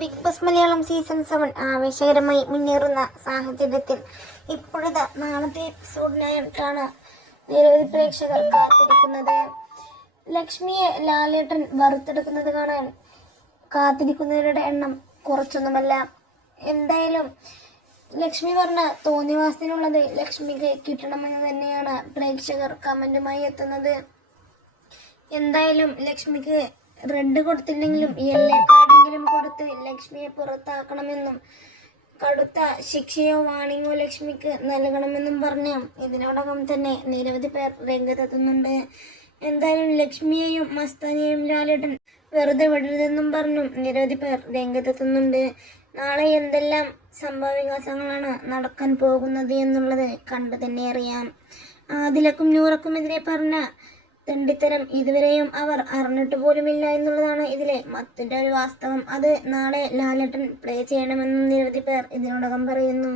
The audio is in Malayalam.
ബിഗ് ബോസ് മലയാളം സീസൺ 7 ആവേശകരമായി മുന്നേറുന്ന സാഹചര്യത്തിൽ ഇപ്പോഴത്തെ നാളത്തെ എപ്പിസോഡിനായിട്ടാണ് നിരവധി പ്രേക്ഷകർ കാത്തിരിക്കുന്നത്. ലക്ഷ്മിയെ ലാലേട്ടൻ വറുത്തെടുക്കുന്നത് കാണാൻ കാത്തിരിക്കുന്നവരുടെ എണ്ണം കുറച്ചൊന്നുമല്ല. എന്തായാലും ലക്ഷ്മി പറഞ്ഞ തോന്നിവാസത്തിനുള്ളത് ലക്ഷ്മിക്ക് കിട്ടണമെന്ന് തന്നെയാണ് പ്രേക്ഷകർ കമന്റുമായി എത്തുന്നത്. എന്തായാലും ലക്ഷ്മിക്ക് റെഡ് കൊടുത്തില്ലെങ്കിലും യെല്ലോ കാർഡെങ്കിലും കൊടുത്ത് ലക്ഷ്മിയെ പുറത്താക്കണമെന്നും കടുത്ത ശിക്ഷയോ വാണിങ്ങോ ലക്ഷ്മിക്ക് നൽകണമെന്നും പറഞ്ഞ് ഇതിനോടകം തന്നെ നിരവധി പേർ രംഗത്തെത്തുന്നുണ്ട്. എന്തായാലും ലക്ഷ്മിയെയും മസ്താനിയെയും ലാലേട്ടൻ വെറുതെ വിടരുതെന്നും പറഞ്ഞും നിരവധി പേർ രംഗത്തെത്തുന്നുണ്ട്. നാളെ എന്തെല്ലാം സംഭവവികാസങ്ങളാണ് നടക്കാൻ പോകുന്നത് എന്നുള്ളത് കണ്ടു തന്നെ അറിയാം. ആദിലക്കും നൂറക്കുമെതിരെ പറഞ്ഞ തെണ്ടിത്തരം ഇതുവരെയും അവർ അറിഞ്ഞിട്ട് പോലുമില്ല എന്നുള്ളതാണ് ഇതിലെ മറ്റൊരു വാസ്തവം. അത് നാളെ ലാലേട്ടൻ പ്ലേ ചെയ്യണമെന്നും നിരവധി പേർ ഇതിനോടകം പറയുന്നു.